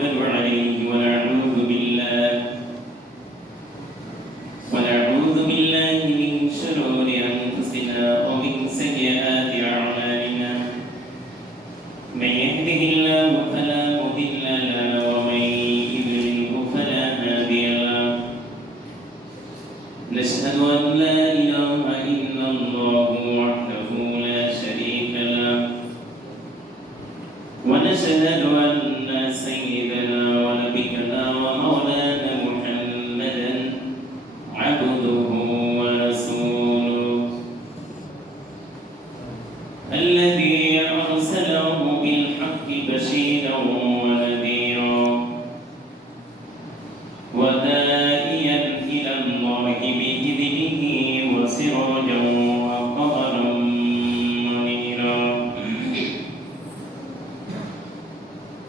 نتوكل عليه ونعوذ بالله من شرور أنفسنا ومن سيئات أعمالنا من يهده الله فلا مضل له ومن يضلل فلا هادي له نشهد أن لا إله إلا الله وحده لا شريك له ونشهد أن سيدنا ونبينا ومولانا محمدا عبده ورسوله الذي أرسله بالحق بشيرا ونذيرا وداعيا إلى الله بإذنه وسراجا وقمرا منيرا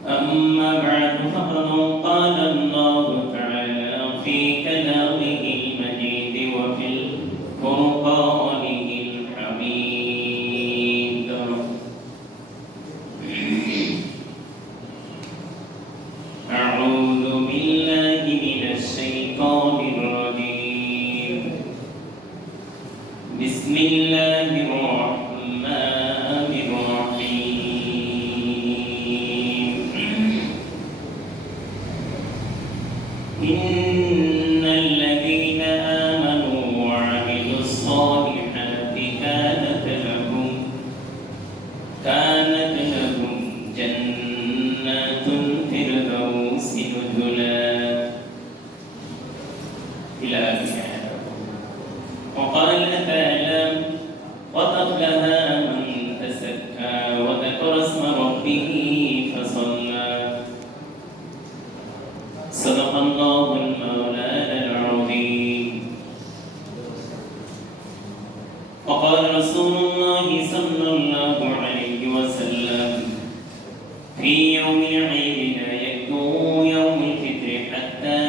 أما بعد فقد قال الله تعالى في كلامه المجيد وفي الفرقانه الحميد أعوذ بالله من الشيطان الرجيم بسم الله الرحمن الرحيم إن الذين آمنوا وعملوا الصالحات كانت لهم جنات الفردوس نزلا إلى آخره. وقال تعالى قد أفلح من تزكى وذكر اسم ربه فصلى صدق الله المولانا العظيم. وقال رسول الله صلى الله عليه وسلم في يوم العيد لا يكدو يوم الفطر حتى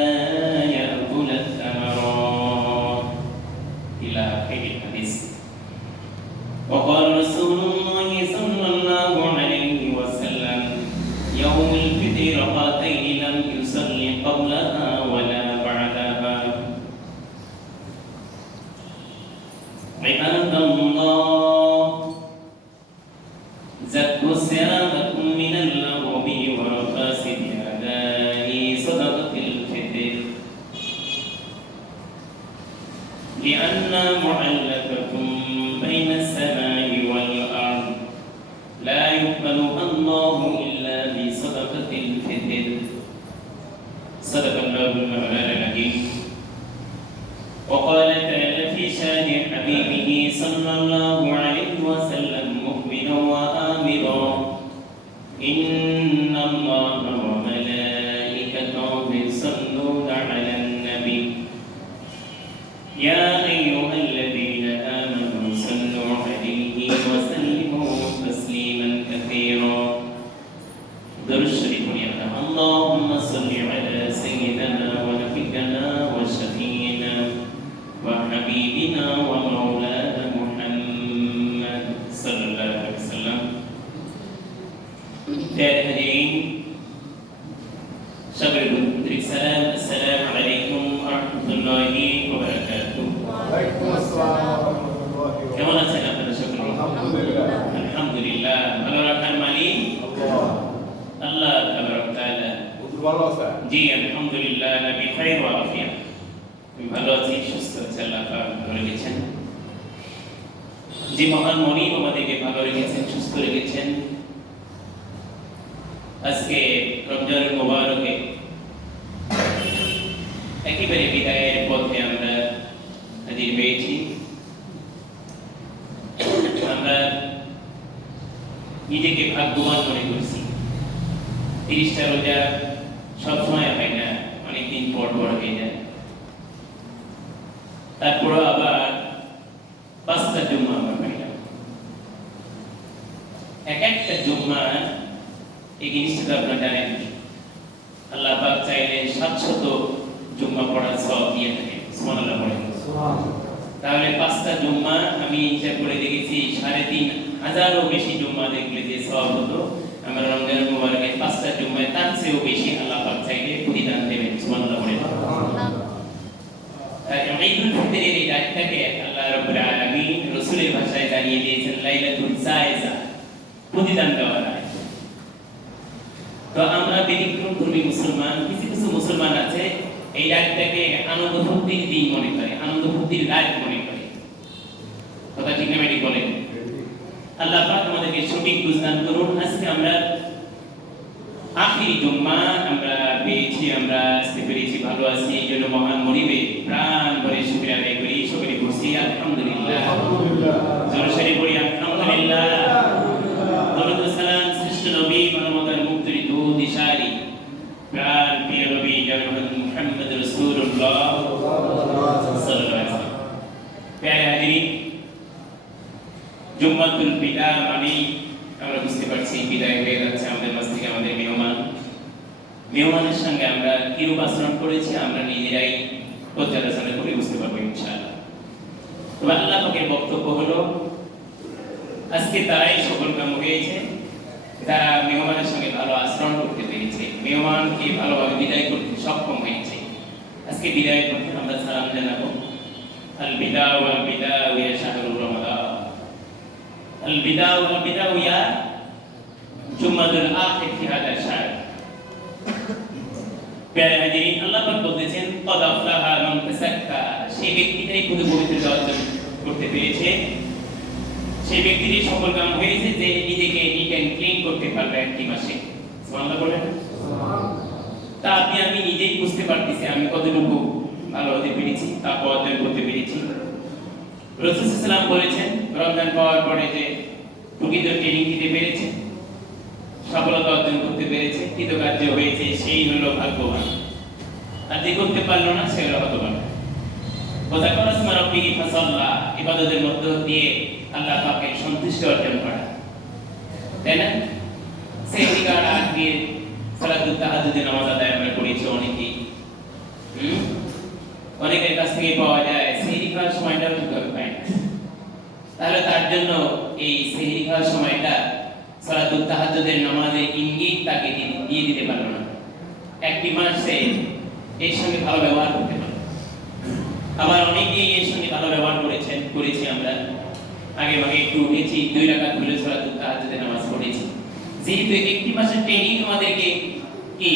يأكل الثمرات إلى آخر الحديث. وقال رسول الله صلى الله عليه وسلم يوم الفطر ركعتين لم يصلي قبلها ولا بعدها. عباد الله زكوا صيامكم من اللغو ومفاسد أداء صدقة الفطر لأن معلقة بين السماء والأرض لا يقبلها الله إلا بصدقة الفطر. صدق الله المولانا العظيم. وقال تعالى في شان حبيبه صلى الله عليه وسلم مؤمنا وآمرا إن الله وملائكته يصلون على النبي يا أيها الذين آمنوا صلوا عليه وسلموا تسليما كثيرا. درود الشريف يقرأ اللهم صل على سيدنا ونبينا وشفينا وحبيبنا ومولانا محمد صلى الله عليه وسلم. Hadirin Syabirul Salam. Assalamualaikum warahmatullahi wabarakatuh. Waalaikumsalam. কেমন আছেন আপনারা সকলে? আলহামদুলিল্লাহ। আলহামদুলিল্লাহ। ভালো রাখার মালিক আল্লাহ তাবারক তাআলা। ভালো আছেন? জি আলহামদুলিল্লাহ নবী খাইর ওয়া আফিয়া। আমি ভালো আছি, সুস্থ আছি, আল্লাহ পাক ভালো রেখেছেন। যে মহান মনিব আমাদেরকে ভালো রেখেছেন, সুস্থ রেখেছেন। আজকে রমজানুল মুবারকে একেবারে বিদায়ের পথে আমরা হাজির হয়েছি। আমরা নিজেকে ভাগ্যবান মনে করছি। 30টা রোজা সবসময় হয় না, অনেকদিন পর পর হয়ে যায়। তারপরে আবার 5টা জুম্মা আমরা পাইলাম। এক একটা জুম্মা এই জিনিসটা তো আপনারা জানেন, আল্লাহ পাক চাইলে 700 জুম্মা পড়ার সওয়াব দিয়ে থাকে। সুবহানাল্লাহ পড়েন। তাহলে 5টা জুম্মা আমি হিসাব করে দেখেছি 3,500 বেশি জুম্মা দেখলে যে সওয়াব হতো। আমরা রমজান মুবারকে 5টা জুম্মায় তার চেয়েও বেশি আল্লাহ জানিয়ে দিয়েছেন লাইলাতুল জায়েজা, প্রতিদান দেওয়া রাত। তো আমরা ব্যতিক্রমধর্মী মুসলমান, কিছু কিছু মুসলমান আছে এই রাতটাকে আনন্দ ফুর্তির দিন মনে করে, আনন্দ ফুর্তির রাত মনে করে। কথা ঠিক না বেটি বলেন? আল্লাহ পাক আমাদেরকে সঠিক বুঝদান করুন। আজকে আমরা আখিরি জুম্মা আমরা পেয়েছি, আমরা আসতে পেরেছি, ভালো আছি, এই জন্য মহান মরিবে প্রাণ ভরে শুকরিয়া আদায় করি। সকলে বলছি আলহামদুলিল্লাহ, জোরসরে পড়ি আলহামদুলিল্লাহ। দরুদ ও সালাম শ্রেষ্ঠ নবী মানবতার মুক্তির দূত ইশারি প্রাণ প্রিয় নবী জনাব মুহাম্মদ রাসূলুল্লাহ সাল্লাল্লাহু আলাইহি ওয়াসাল্লাম। প্রিয় হাজিরিন, জুম্মাতুল বিদা মানে আমরা বুঝতে পারছি বিদায় হয়ে যাচ্ছে আমাদের মাঝ থেকে আমাদের মেহমান। মেহমানের সঙ্গে আমরা কিরূপ আচরণ করেছি আমরা নিজেরাই পর্যালোচনা করে বুঝতে পারবো ইনশাআল্লাহ। তো আল্লাহ পাকের বক্তব্য হলো আজকে তারাই সফল কাম হয়েছে, তারা মেহমানের সঙ্গে ভালো আচরণ করতে পেরেছে, মেহমানকে ভালোভাবে বিদায় করতে সক্ষম হয়েছে। আজকে বিদায় করতে আমরা সালাম জানাবো। আল বিদা ওয়াল বিদা ইয়া শাহরুর রমাদান, আল বিদা ওয়াল বিদা ইয়া জুমাতুল আখির ফি হাদা শাহর। প্রিয় হাজিরিন, আল্লাহ পাক বলতেছেন ক্বাদ আফলাহা মান তাসাক্কা, সেই ব্যক্তিটাই খুদে পবিত্রতা অর্জন করতে পেরেছে, সেই ব্যক্তিরই সফল কাম হয়েছে যে নিজেকে নিট এন্ড ক্লিন করতে পারবে একটি মাসে। সুবহানাল্লাহ বলেন। তা আপনি আমি নিজেই বুঝতে পারতেছি আমি কতটুকু ভালো হতে পেরেছি, তাকওয়া অর্জন করতে পেরেছি। রাসূল সাল্লাল্লাহু আলাইহি ওয়াসাল্লাম বলেছেন রমজান পাওয়ার পরে যে প্রকৃত ট্রেনিং দিতে পেরেছে, সফলতা অর্জন করতে পেরেছে, কৃতকার্য হয়েছে, সেই হলো ভাগ্যবান। আর যে করতে পারলো না সে হলো হতভাগা। ওয়াযাকারা ইসমা রাব্বিহি ফাসাল্লা, ইবাদতের মধ্য দিয়ে আল্লাহ পাকের সন্তুষ্টি অর্জন করা, তাই না? সেই দিকার আগে সালাতুত তাহাজ্জুদের নামাজ আদায় আমরা করেছি অনেকেই। অনেকের কাছ থেকে পাওয়া যায় সেহরি খাওয়ার সময়টাও ঠিকভাবে পায় না। তাহলে তার জন্য এই সেহরি খাওয়ার সময়টা সালাতুত তাহাজ্জুদের নামাজের ইঙ্গিত তাকে দিয়ে দিতে পারলো না। একটি মাসে এর সঙ্গে ভালো ব্যবহার করতে পারলো। আবার অনেকেই এর সঙ্গে ভালো ব্যবহার করেছি আমরা। আগে ভাগে একটু উঠেছি, 2 রাকাত হলে সালাতুত তাহাজ্জুদের নামাজ পড়েছি। যেহেতু একটি মাসের ট্রেনিং আমাদেরকে কি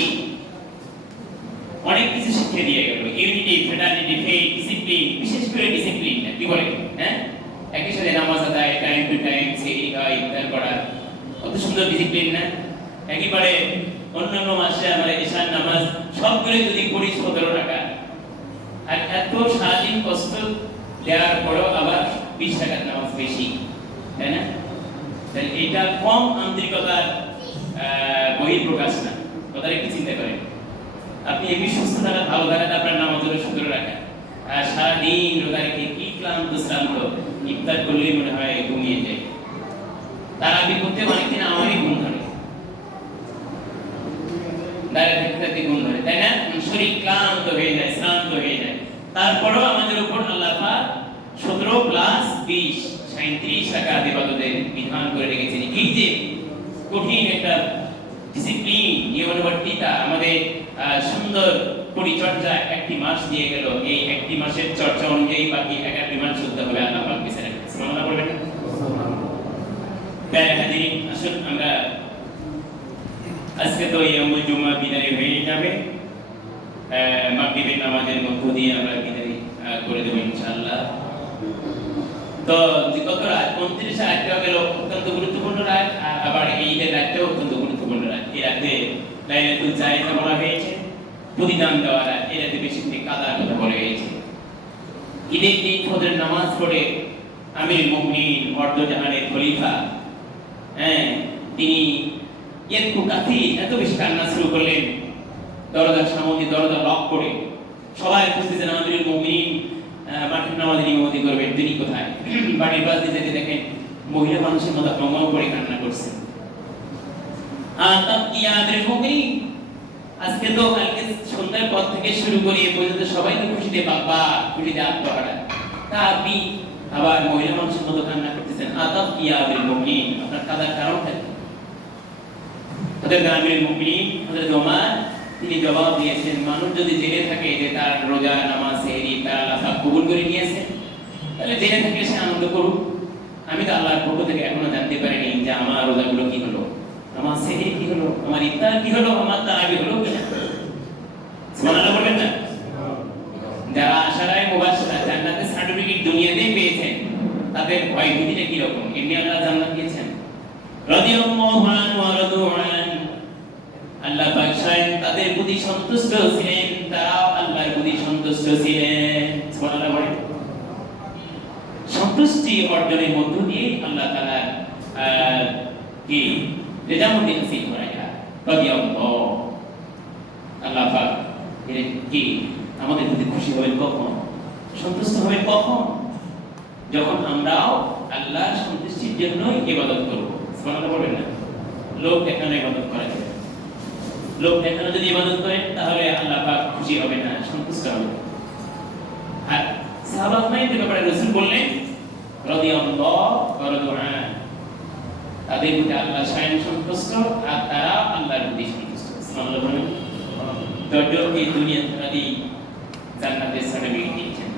অনেক কিছু শিক্ষা দিয়ে গেল, ইউনিটি, ফ্রেটার্নিটি, ফেথ, ডিসিপ্লিন, বিশেষ করে ডিসিপ্লিনটা কি বলে, হ্যাঁ, একই সাথে নামাজ আদায়, টাইম টু টাইম, সেহরি খাওয়া, ইফতার করা, কত সুন্দর ডিসিপ্লিন না? একেবারে অন্যান্য মাসে আমরা ঈশার নামাজ সবগুলো যদি পড়ি 17 টাকা, আর এত সারাদিন কষ্ট দেওয়ার পরেও আবার 20 টাকার নামাজ বেশি, তাই না? তাহলে এটা কম আন্তরিকতার বহিঃপ্রকাশ না। কথাটা একটু চিন্তা করেন। আপনি এমনি সুস্থ থাকা, ভালো থাকাটা আপনার নামাজ হলো 17 টাকা, আর সারাদিন রোজা রেখে কি ক্লান্ত শ্রান্ত, ইফতার করলেই মনে হয় ঘুমিয়ে যায়। তার আগে করতে অনেকদিন আমারই ঘুম ধরে, দাঁড়িয়ে থাকতে থাকতে ঘুম ধরে, তাই না? শরীর ক্লান্ত হয়ে যায়, শ্রান্ত হয়ে যায়। তারপরেও আমাদের উপর আল্লাহ পাক 17 প্লাস 20 37 টাকা ইবাদতের বিধান করে রেখেছেন। এই যে কঠিন একটা ডিসিপ্লিন, নিয়মানুবর্তিতা, আমাদের সুন্দর পরিচর্যা একটি মাস দিয়ে গেল। এই একটি মাসের চর্চা অনুযায়ী বাকি 11টি মাস চলতে হবে আল্লাহ পাক বিচারে। সুবহানাল্লাহ বলবেন। প্রিয় হাজিরিন, আসুন আমরা আজকে তো ইয়ামুল জুমা বিদায় হয়ে যাবে, মাগরিবের নামাজের মধ্য দিয়ে আমরা বিদায় করে দেব ইনশাআল্লাহ। তো গত রাত 29 রাতটাও গেল অত্যন্ত গুরুত্বপূর্ণ রাত, আবার ঈদের রাতটাও অত্যন্ত গুরুত্বপূর্ণ রাত। এই রাতে লাইলাতুল জায়েজা বলা হয়েছে, প্রতিদান দেওয়া রাত। এই রাতে বেশি করে কাদার কথা বলা হয়েছে। ঈদের দিন ফজরের নামাজ পড়ে আমিরুল মুমিনিন, অর্ধজাহানের খলিফা, তিনি এত বেশি কান্না শুরু করলেন, দরজার সামনে দরজা লক করে সবাই খুঁজতেছেন আমিরুল মুমিনিন মাঠের নামাজের ইমামতি করবেন, তিনি কোথায়? বাড়ির পাশ দিয়ে যেতে দেখেন মহিলা মানুষের মতো ভ্রমণ করে কান্না করছে। আমিরুল মুমিনিন, আজকে তো কালকে সন্ধ্যার পর থেকে শুরু করে এ পর্যন্ত সবাই তো খুশিতে বাবা, খুশিতে আত্মহারা, তা আপনি আবার মহিলা মানুষের মতো কান্না করতেছেন। আমিরুল মুমিনিন, আপনার কাদার কারণটা কি? আমিরুল মুমিনিন হযরত ওমর তিনি জবাব দিয়েছেন, মানুষ যদি জেনে থাকে যে তার রোজা, নামাজ, সেহরি তার আল্লাহ পাক কবুল করে নিয়েছে, তাহলে জেনে থাকলে সে আনন্দ করুক। আমি তো আল্লাহর পক্ষ থেকে এখনো জানতে পারিনি যে আমার রোজাগুলো কি হলো, আমার সেহরি কি হলো, আমার ইফতার কি হলো, আমার তারাবি হলো কিনা। সুবহানাল্লাহ বলবেন না? যারা আশারায় মুবাশশিরা জান্নাতের সার্টিফিকেট দুনিয়াতেই পেয়েছেন তাদের ভয় ভীতিটা কি রকম? এমনি আল্লাহ জান্নাত দিয়েছেন। রাদিয়াল্লাহু আনহু ওয়া রাদু আন, আল্লাহ পাক স্বয়ং তাদের প্রতি সন্তুষ্ট ছিলেন, তারাও আল্লাহর প্রতি সন্তুষ্ট ছিলেন। সুবহানাল্লাহ বলেন। সন্তুষ্টি অর্জনের মধ্য দিয়ে আল্লাহ তাআলা কি রেজামতি হাসিল করা যায়। রাদিয়াল্লাহু, আল্লাহ পাক এর কি আমাদের প্রতি খুশি হবেন কখন, সন্তুষ্ট হবেন কখন? যখন আমরাও আল্লাহর সন্তুষ্টির জন্যই ইবাদত করব। সুবহানাল্লাহ বলবেন না? লোক দেখানো ইবাদত করা যায়। লোক দেখানো যদি ইবাদত করেন তাহলে আল্লাহ পাক খুশি হবেন না, সন্তুষ্ট হবেন। আর সাহাবাদের ব্যাপারে রাসূল বললেন রাদিয়াল্লাহু ওয়া রাদু আন, তাদের প্রতি আল্লাহ স্বয়ং সন্তুষ্ট আর তারা আল্লাহর প্রতি সন্তুষ্ট। সুবহানাল্লাহ বলেন। দর্জক এই দুনিয়া থেকে জান্নাতের সার্টিফিকেট দিয়েছেন।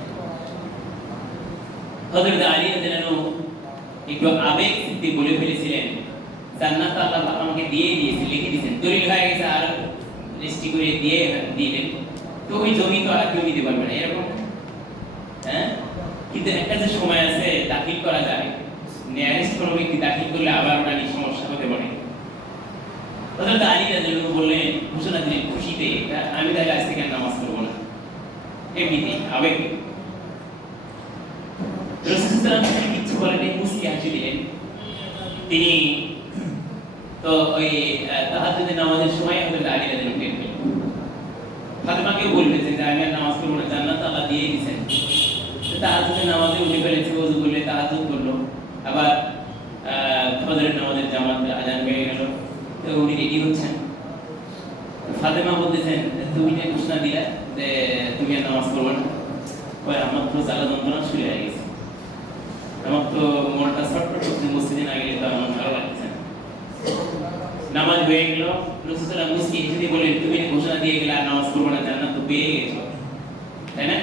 হযরত আলী রাদিয়াল্লাহু একটু আবেগ সিদ্ধি বলে ফেলেছিলেন, জান্নাত আল্লাহ আমাকে দিয়ে দিয়েছে, লিখে দিয়েছেন, দলিল হয়ে গেছে, আর রেজিস্ট্রি করে দিয়ে দিলেন, তো ওই জমি তো আর কেউ দিতে পারবে না, এরকম। হ্যাঁ, কিন্তু একটা যে সময় আছে দাখিল করা যায়, নিয়ারেস্ট কোনো ব্যক্তি দাখিল করলে আবার ওটা নিয়ে সমস্যা হতে পারে। হযরত আলী রাদিয়াল্লাহু বললেন, ঘোষণা দিলেন খুশিতে, আমি তাহলে আজ থেকে নামাজ পড়বো না, এমনিতে আবেগ। রাসূল সাল্লাল্লাহু আলাইহি ওয়াসাল্লাম কিছু বলেন, মুসকি হাসি দিলেন। তিনি তো ওই তাহাজ্জুদের নামাজের সময় হযরত আলী রাদিয়াল্লাহু আনহু ফাতেমাকে বললেন যে আমি আর নামাজ পড়বো না, জান্নাত আল্লাহ দিয়ে দিয়েছেন। তাহাজ্জুদের নামাজে উঠে ফেলেছে, ওযু করলে তাহাজ্জুদ করলো, আবার ফজরের নামাজের জামাত আযান হয়ে গেল, তো উনি রেডি হচ্ছেন। ফাতেমা বলতেছেন, তুমি যে ঘোষণা দিলা যে তুমি আর নামাজ পড়বে না, আমার তো জ্বালা যন্ত্রণা শুরু হয়ে গেছে, আমার তো মনটা ছটফট করছে, মসজিদে না গেলে তো আমার ভালো লাগছে না। নামাজ হয়ে গেল, রাসূল সাল্লাল্লাহু আলাইহি ওয়াসাল্লাম মুসকি হেসে বললেন, তুমি ঘোষণা দিয়ে গেলে আর নামাজ পড়বে না, জান্নাত তো পেয়ে গেছো, তাই না?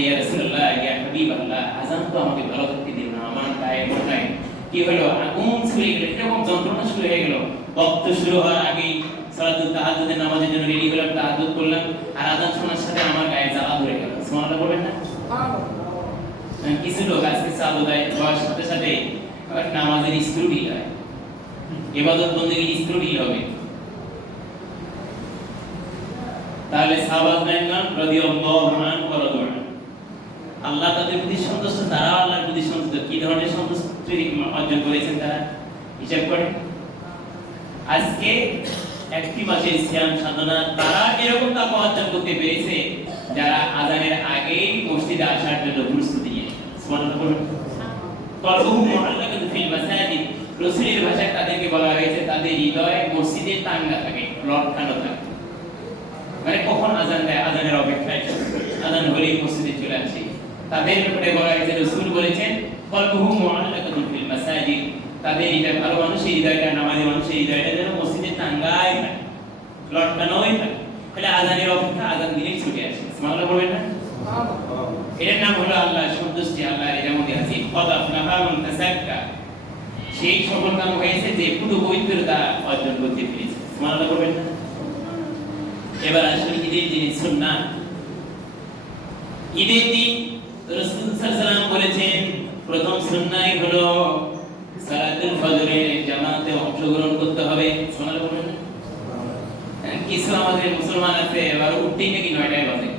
ইয়া রাসূলুল্লাহ, ইয়া হাবিবাল্লাহ, আযান তো আমাকে ভালো থাকতে দিল না, আমার গায়ে মোটায় কি হলো, আগুন ছুঁয়ে গেল, এরকম যন্ত্রণা শুরু হয়ে গেল। ওয়াক্ত শুরু হওয়ার আগেই সালাতুল তাহাজ্জুদের নামাজের জন্য রেডি হলাম, তাহাজ্জুদ করলাম, আর আযান শোনার সাথে আমার গায়ে জ্বালা ধরে গেল। সুবহানাল্লাহ বলবেন না? কিছু লোক আজকে চালু দেয়, বয়সের সাথে সাথে নামাজের স্ক্রুটি হয়, ইবাদত বন্দেগীর স্ক্রুটি হবে। তাহলে সাহাবাগণ রাদিয়াল্লাহু আনহু ওয়া রাদু আন, আল্লাহ তাদের প্রতি সন্তুষ্ট, তারা আল্লাহর প্রতি সন্তুষ্ট। কি ধরনের সন্তুষ্টি অর্জন করেছেন তারা হিসাব করেন। আজকে একটি মাসের সিয়াম সাধনা তারা এরকম তাকওয়া অর্জন করতে পেরেছে যারা আযানের আগেই মসজিদে আসার জন্য প্রস্তুতি নিয়ে। সুবহানাল্লাহ বলুন। কলবুহুম মুআল্লাকাতুন ফিল মাসাজিদ, রাসূলের ভাষায় তাদেরকে বলা হয়েছে তাদের হৃদয় মসজিদে টাঙ্গা থাকে, লটকানো থাকে, মানে কখন আযান দেয় আযানের অপেক্ষায়, আযান হলেই মসজিদে চলে আসে। তাদের ব্যাপারে বলা হয়েছে, রাসূল বলেছেন কলবুহুম মুআল্লাকাতুন ফিল মাসাজিদ, তাদের হৃদয়, ভালো মানুষের হৃদয়টা, নামাজি মানুষের হৃদয়টা যেন মসজিদে টাঙ্গায় থাকে, লটকানোই থাকে। তাহলে আযানের অপেক্ষা, আযান দিলেই ছুটে আসে। সুবহানাল্লাহ বলবেন না? এর নাম হলো আল্লাহর সন্তুষ্টি, আল্লাহর রেজামতি হাসিল। কদ আফলাহা মান তাযাক্কা, সেই সফল কাম হয়েছে যে পুরো পবিত্রতা অর্জন করতে পেরেছে। সুবহানাল্লাহ বলবেন না? এবার আসলে ঈদের দিন সুন্নাত। ঈদের দিন রাসূল সাল্লাল্লাহু আলাইহি ওয়াসাল্লাম বলেছেন প্রথম সুন্নাহই হলো সালাতুল ফজরের জামাতে অংশগ্রহণ করতে হবে। সুবহানাল্লাহ বলবেন না? কিছু আমাদের মুসলমান আছে এবার উঠতেই নাকি 9টায় বাজে,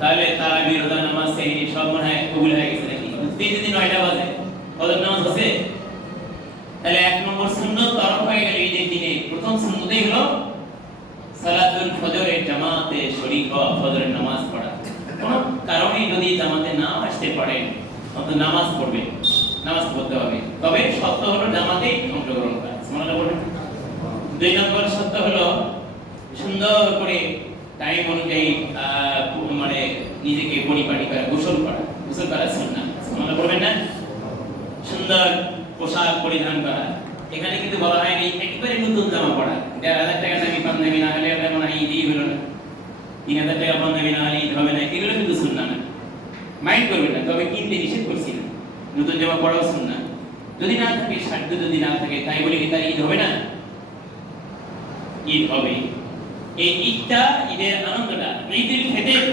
তাহলে তারাবি, রোজা নামাজ, সেহরি সব মনে হয় কবুল হয়ে গেছে নাকি? উঠতেই যদি 9টা বাজে, ফজর নামাজ হচ্ছে, তাহলে এক নম্বর সুন্নাত তরফ হয়ে গেল। ঈদের দিনে প্রথম সুন্নতই হলো সালাতুল ফজরের জামাতে শরীক হওয়া, ফজরের নামাজ পড়া। কোন কারণে যদি জামাতে না আসতে পারেন তবে নামাজ পড়বে, নামাজ পড়তে হবে, তবে শর্ত হলো জামাতে অংশগ্রহণ করা। সুবহানাল্লাহ বলবেন। 2 নম্বর শর্ত হলো সুন্দর করে টাইম অনুযায়ী মানে নিজেকে পরিপাটি করা, গোসল করা, গোসল করা সুন্নাহ। সুবহানাল্লাহ বলবেন না? সুন্দর পোশাক পরিধান করা। এখানে কিন্তু বলা হয়নি একেবারে নতুন জামা পরা, 1,500 টাকা দামি পাঞ্জাবি না হলে ওটা মনে হয় ঈদই হলো না, 3,000 টাকা পাঞ্জাবি না হলে ঈদ হবে না, এগুলো কিন্তু সুন্নাহ না, মাইন্ড করবেন না, তবে কিনতে নিষেধ করছি না। নতুন জামা পরাও সুন্নাহ। যদি না থাকে, সাধ্য যদি না থাকে, তাই বলে কি তার ঈদ হবে না? ঈদ হবে। এই ঈদটা, ঈদের আনন্দটা, ঈদুল ফিতর,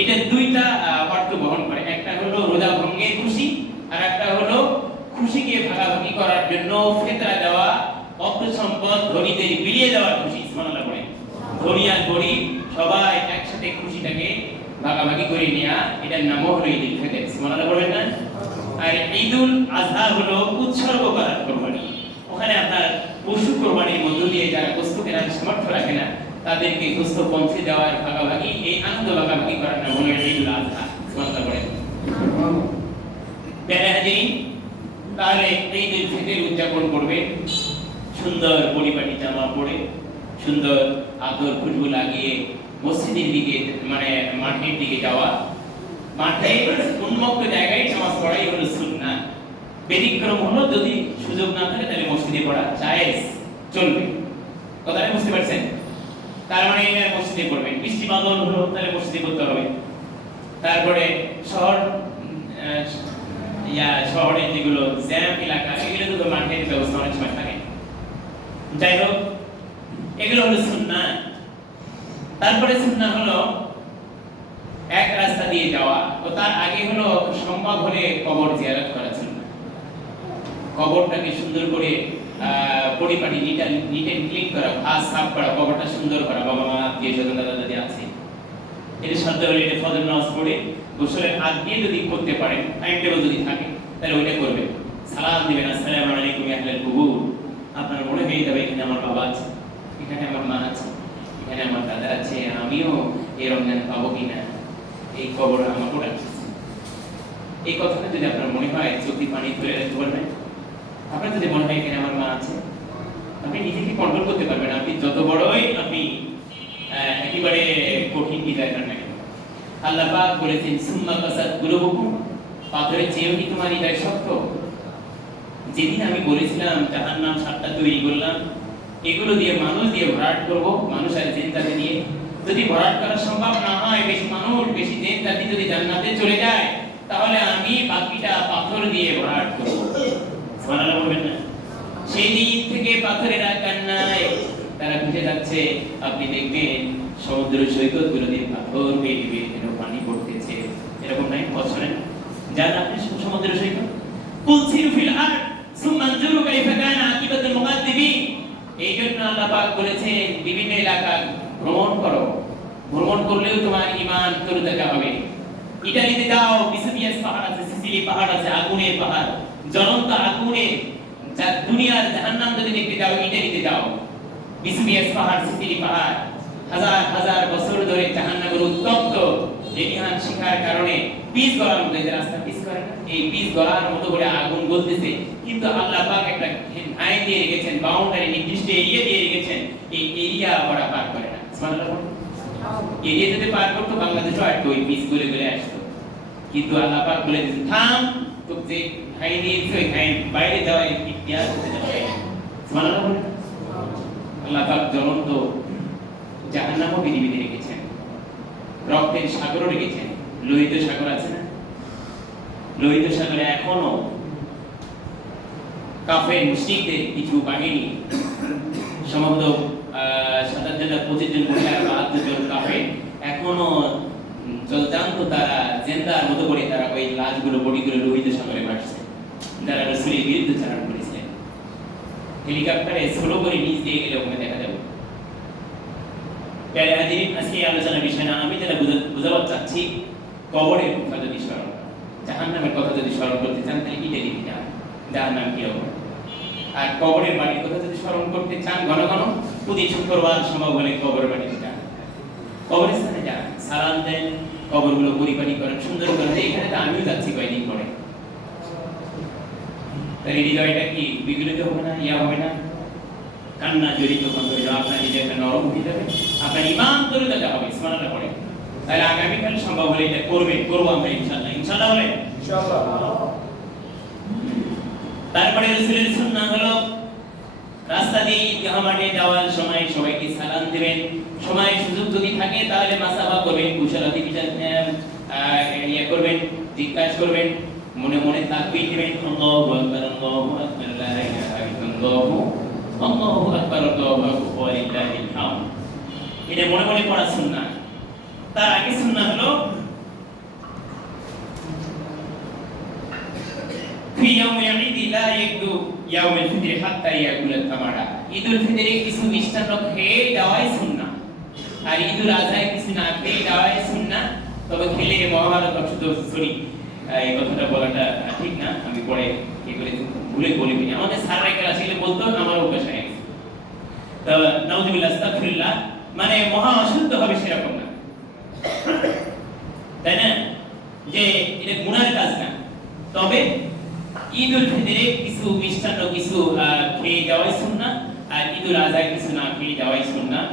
এটা দুইটা অর্থ বহন করে। একটা হলো রোজা ভঙ্গের খুশি, আর একটা হলো খুশিকে ভাগাভাগি করার জন্য ফিতরা দেওয়া, অর্থ সম্পদ ধনীদের বিলিয়ে দেওয়ার খুশি। সুবহানাল্লাহ পড়ে। ধনী আর গরিব সবাই একসাথে খুশিটাকে ভাগাভাগি করে নেওয়া, এটার নাম হলো ঈদুল ফিতর। সুবহানাল্লাহ পড়বেন না? আর ঈদুল আযহা হলো উৎসর্গ করার কোরবানি। ওখানে আপনার পশু কোরবানির মধ্য দিয়ে যারা গোশত কেনার সামর্থ্য রাখে না, তাদেরকে গোশত পৌঁছে দেওয়ার ভাগাভাগি, এই আনন্দ ভাগাভাগি করার নাম হলো ঈদুল আযহা। সুবহানাল্লাহ পড়েন। প্যারা হাজিরিন, তাহলে ঈদুল ফিতর উদযাপন করবেন সুন্দর পরিপাটি জামা পরে, সুন্দর আতর খুশবু লাগিয়ে মসজিদের দিকে, মানে মাঠের দিকে যাওয়া। মাঠে উন্মুক্ত জায়গায় নামাজ পড়াই হলো সুন্নাহ। ব্যতিক্রম হলো যদি সুযোগ না থাকে তাহলে মসজিদে পড়া জায়েজ, চলবে। কথাটা বুঝতে পারছেন? তার মানে মসজিদে পড়বেন। বৃষ্টি বাদল হলো তাহলে মসজিদে পড়তে হবে। তারপরে শহরের যেগুলো জ্যাম এলাকা, এগুলো তো মাঠের ব্যবস্থা অনেক সময় থাকে। যাই হোক, এগুলো হলো সুন্নাহ। তারপরে সুন্নাহ হলো এক রাস্তা দিয়ে যাওয়া, ও তার আগে হলো সম্ভব হলে কবর জিয়ারত করা সুন্নাহ। কবরটাকে সুন্দর করে পরিপাটি নিট এন্ড ক্লিন করা, ঘাস সাফ করা, কবরটা সুন্দর করা। বাবা মা, আত্মীয় স্বজন, দাদা দাদি আছে, এটা সাধ্য হলে এটা ফজর নামাজ পড়ে গোসলের হাত দিয়ে যদি করতে পারেন, টাইম টেবিল যদি থাকে, তাহলে ওইটা করবেন। সালাম দিবেন, আসসালামু আলাইকুম ইয়া আহলাল কুবুর। আপনার মনে হয়ে যাবে এখানে আমার বাবা আছে, এখানে আমার মা আছে, এখানে আমার দাদা আছে, আমিও এই রমজান পাবো কিনা, এই কবর আমাকেও রাখছে। এই কথাটা যদি আপনার মনে হয়, চোখে পানি ধরে রাখতে পারবেন। আপনার যদি মনে হয় এখানে আমার মা আছে, আপনি নিজেকে কন্ট্রোল করতে পারবেন। আপনি যত বড়ই আপনি একেবারে কঠিন বিদায় না কেন, আল্লাহ পাক বলেছেন সুম্মা কাসাত কুলুবুকুম, পাথরের চেয়েও কি তোমার হৃদয় শক্ত? যেদিন আমি বলেছিলাম জাহান্নাম 7টা তৈরি করলাম, এগুলো দিয়ে মানুষ দিয়ে ভরাট করব, মানুষ আর জিনজাতি দিয়ে। যদি ভরাট করা সম্ভব না হয়, বেশি মানুষ বেশি জিনজাতি যদি জান্নাতে চলে যায়, তাহলে আমি বাকিটা পাথর দিয়ে ভরাট করব। সুবহানাল্লাহ বলবেন না? সেই দিন থেকে পাথরের আর কান্নায় তারা ভিজে যাচ্ছে। আপনি দেখবেন সমুদ্র সৈকত গুলো দিয়ে পাথর বেরিয়ে বেরিয়ে পানি পড়তেছে, এরকম নাই? বছরেন যান আপনি সমুদ্র সৈকত, কুলসিরু ফিল আরদ সুম্মা আনজুরু কাইফা কানা আকিবাতুল মুকাদ্দিবিন। এই জন্য আল্লাহ পাক বলেছেন বিভিন্ন এলাকা ভ্রমণ করো, ভ্রমণ করলেও তোমার ঈমান তরুতাজা হবে। ইতালিতে যাও, ভিসুভিয়াস পাহাড় আছে, সিসিলি পাহাড় আছে, আগুনের পাহাড়, জ্বলন্ত আগুনের, যা দুনিয়ার জাহান্নাম যদি দেখতে যাও, ইতালিতে যাও। ভিসুভিয়াস পাহাড়, সিসিলি পাহাড়, হাজার হাজার বছর ধরে জাহান্নামের উত্তপ্ত লেলিহান শিখার কারণে পিচ গলার মতো, যে রাস্তা পিচ করে না, এই পিচ গলার মতো করে আগুন জ্বলতেছে। কিন্তু আল্লাহ পাক একটা আইন দিয়ে রেখেছেন, বাউন্ডারি, নির্দিষ্ট এরিয়া দিয়ে রেখেছেন, এই এরিয়া ওরা পার করে না। সুবহানাল্লাহ। এরিয়া যদি পার করতো, বাংলাদেশও আটকে ওই পিচ গলে গলে আসতো। কিন্তু আল্লাহ পাক বলে দিয়েছেন থাম, তো যে আইন দিয়েছে ওই আইন বাইরে যাওয়া ইতিহাস হতে যাবে। সুবহানাল্লাহ। আল্লাহ পাক জ্বলন্ত জাহান্নামও পৃথিবীতে রেখেছেন, রক্তের সাগরও রেখেছেন। লোহিত সাগর আছে না? লোহিত সাগরে এখনো কাফের মুশরিকদের কিছু বাহিনী, সম্ভবত 27 জন মহিলা, 72 জন কাফের এখনো জলজান্ত, তারা জেন্দার মতো করে তারা ওই লাশগুলো, বডিগুলো লোহিত সাগরে ভাসছে, যারা রাসূলের বিরুদ্ধে চারণ করেছিলেন। হেলিকপ্টারে স্লো করে নিচ দিয়ে গেলে ওখানে দেখা যাবে। প্যারা হাজিরিন, আজকে আলোচনার বিষয় না, আমি যেটা বুঝাতে চাচ্ছি, কবরের কথা যদি স্মরণ, জাহান্নামের কথা যদি স্মরণ করতে চান, তাহলে ইটালিতে যান, জাহান্নাম কিরকম। আর কবরের বাড়ির কথা যদি স্মরণ করতে চান ঘন ঘন, প্রতি শুক্রবার সম্ভব হলে কবরের বাড়িতে যান, কবরস্থানে যান, সালাম দেন, কবরগুলো পরিপাটি করেন, সুন্দর করেন। এখানে তো আমিও যাচ্ছি কয়েকদিন পরে, তার হৃদয়টা কি বিগলিত হবে না, ইয়া হবে না, কান্না জড়িত হবে, আপনার হৃদয়টা নরম হয়ে যাবে, আপনার ঈমান তরুতাজা হবে। সুবহানাল্লাহ পড়ে। তাহলে আগামীকাল সম্ভব হলে এটা করবো আমরা ইনশাআল্লাহ। ইনশাআল্লাহ বলে ইনশাআল্লাহ। তারপরে রাসূলের সুন্নাহ হলো রাস্তা দিয়ে ঈদগাহ মাঠে যাওয়ার সময় সবাইকে সালাম দিবেন। সময় সুযোগ যদি থাকে তাহলে মাসাফা করবেন, কুশলাদি বিচার করবেন, জিজ্ঞাসা করবেন, মনে মনে তাকবীর দিবেন, আল্লাহু আকবার, আল্লাহু আকবার, লা ইলাহা ইল্লাল্লাহ, আল্লাহু আকবার, আল্লাহু আকবার, ওয়া লিল্লাহিল হামদ। এটা মনে মনে পড়া সুন্নাহ। তার আগে সুন্নাহ হলো ফি ইয়াউমিল ঈদ লা ইয়াকদু ইয়াউমুল ফিতর হাত্তা ইয়াকুল তামারা। ঈদুল ফিতরে কিছু মিষ্টান্ন খেয়ে দেওয়াই সুন্নাহ, আর ঈদুল আজহায় কিছু না খেয়ে দেওয়াই সুন্নাহ। তবে খেলে মহাভারত অশুদ্ধ, সরি এই কথাটা বলাটা ঠিক না, আমি পরে এগুলো ভুলে বলি। আমাদের স্যাররা ক্লাসে গেলে বলতো, আমার অভ্যাস হয়ে গেছে। তো নাউযুবিল্লাহ, আস্তাগফিরুল্লাহ, মানে মহা অশুদ্ধ হবে সেরকম না, তাই না, যে এটা গুনার কাজ না। তবে ঈদুল ফিতরে কিছু মিষ্টান্ন কিছু খেয়ে যাওয়াই সুন্নাহ, আর ঈদুল আজহায় কিছু না খেয়ে যাওয়াই সুন্নাহ।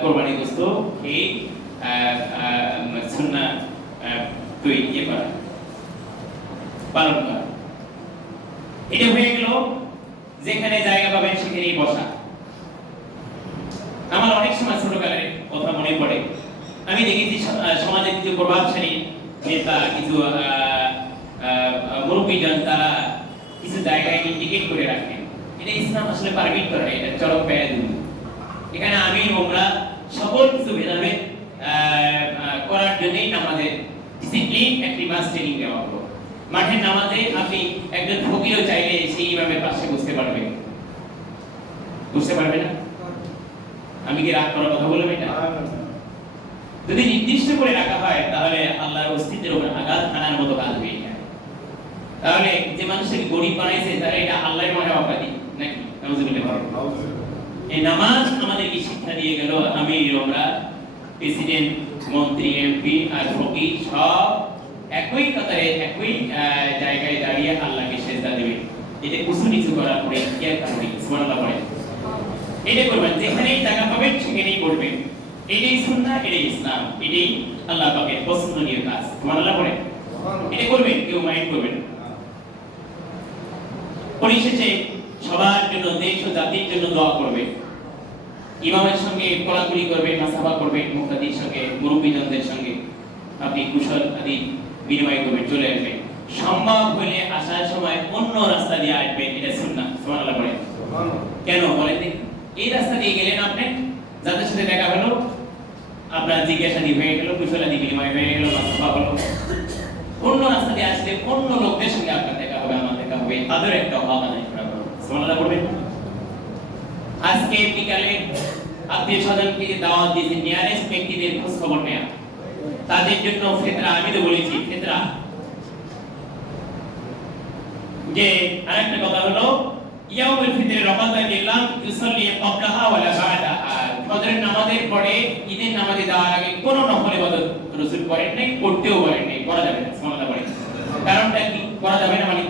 কোরবানি গোশত খেয়ে সুন্নাহ তুই ইয়ে করা, পালন করা। এটা হয়ে গেল যেখানে জায়গা পাবেন সেখানেই বসা। আমার অনেক সময় ছোটকালের কথা মনে পড়ে, আমি দেখেছি সমাজে কিছু প্রভাবশালী নেতা, কিছু মুরব্বীজন, তারা কিছু জায়গায় ইন্ডিকেট করে রাখেন। এটা ইসলাম আসলে পারমিট করে, এটা চরক বেয়াদবি। এখানে আমি আমরা সকল কিছু ভেদাভেদ করার জন্যই নামাজের ডিসিপ্লিন একটি মাস ট্রেনিং দেওয়া হলো। মাঠের নামাজে আপনি একজন ফকিরও চাইলে সেই ইমামের পাশে বসতে পারবে, বুঝতে পারবে না? আমি কি রাগ করার কথা বললাম? এটা যদি নির্দিষ্ট করে রাখা হয় তাহলে আল্লাহর অস্তিত্বের উপর আঘাত হানার মতো কাজ হয়ে যায়। তাহলে যে মানুষকে গরিব বানাইছে তাহলে এটা আল্লাহর মহাবাদী নাকি? নাউযুবিল্লাহ। এই নামাজ আমাদেরকে শিক্ষা দিয়ে গেল, আমরা প্রেসিডেন্ট, মন্ত্রী, এমপি আর ফকির সব একই কাতারে একই জায়গায় দাঁড়িয়ে আল্লাহকে সেজদা দেবে। এটা উঁচু নিচু করার পরে কি একটা করি, সুবহানাল্লাহ পড়ে এটা করবেন, যেখানেই জায়গা পাবেন সেখানেই করবেন। এটাই সুন্নাহ, এটাই ইসলাম, এটাই আল্লাহ পাকের পছন্দনীয় কাজ। সুবহানাল্লাহ পড়ে এটা করবেন, কেউ মাইন্ড করবেন না। পরিশেষে সবার জন্য, দেশ ও জাতির জন্য দোয়া করবেন, ইমামের সঙ্গে কোলাকুলি করবেন, মাসাফা করবেন, মুক্তাদির সঙ্গে, মুরব্বীজনদের সঙ্গে আপনি কুশল আদি বিনিময় করবেন, চলে আসবেন। সম্ভব হলে আসার সময় অন্য রাস্তা দিয়ে আসবেন, এটা সুন্নাহ। সুবহানাল্লাহ পড়ে কেন বলেন দেখি? এই রাস্তা দিয়ে গেলেন, আপনি যাদের সাথে দেখা হলো, আপনার জিজ্ঞাসাদি হয়ে গেল, কুশলাদি বিনিময় হয়ে গেল, মাসাফা হলো। অন্য রাস্তা দিয়ে আসলে অন্য লোকদের সঙ্গে আপনার দেখা হবে, আমার দেখা হবে, তাদের একটা অভাব নাই করা হবে। সুবহানাল্লাহ পড়বেন। আজকে বিকালে আত্মীয় স্বজনকে দাওয়াত দিয়েছে, নিয়ারেস্ট ব্যক্তিদের খোঁজ খবর নেয়া, তাদের জন্য ফিতরা, আমি তো বলেছি ফিতরা। যে আরেকটা কথা হলো ইয়াউমুল ফিতরে রমাদান ইল্লাম ইউসাল্লি ক্বাবলাহা ওয়ালা বা'দাহা। ফজরের নামাজের পরে ঈদের নামাজে যাওয়ার আগে কোনো নফল ইবাদত রাসূল করেন নাই, করতেও বলেন নাই, করা যাবে না। সুবহানাল্লাহ পড়ে। কারণটা কি করা যাবে না মানে